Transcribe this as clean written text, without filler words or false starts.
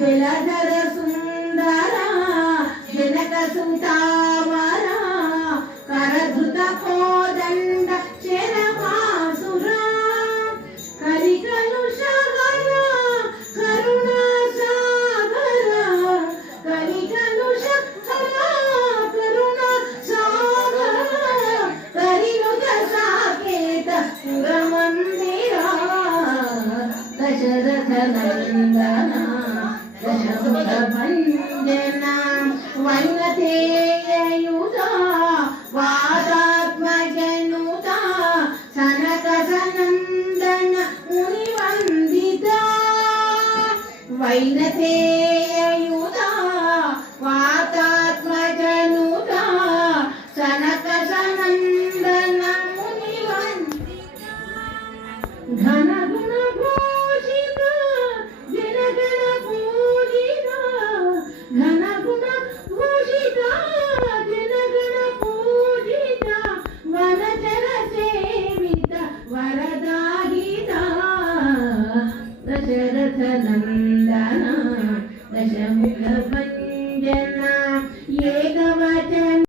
జలధర సుందర జనక సుతావర కరధృత కోదండ శరమాసుర కలికలు శగర కరుణా సాగర కలికలు శగర కరుణా సాగర కరినుత సాకేత పురమందిర దశరథ నందన దశముఖ భంజన వైనతేయుత వాదాత్మజనుత సనక సనందన ముని వందిత వైనతేయుత వాతాత్మజనుత సనక సనందన ముని వందిత ఘన గుణ భూషిత జనగణ పూజిత ఘన గుణ భూషిత జనగణ పూజిత వనచర సేవిత వరదాహిత దశరథ నందన దశముఖ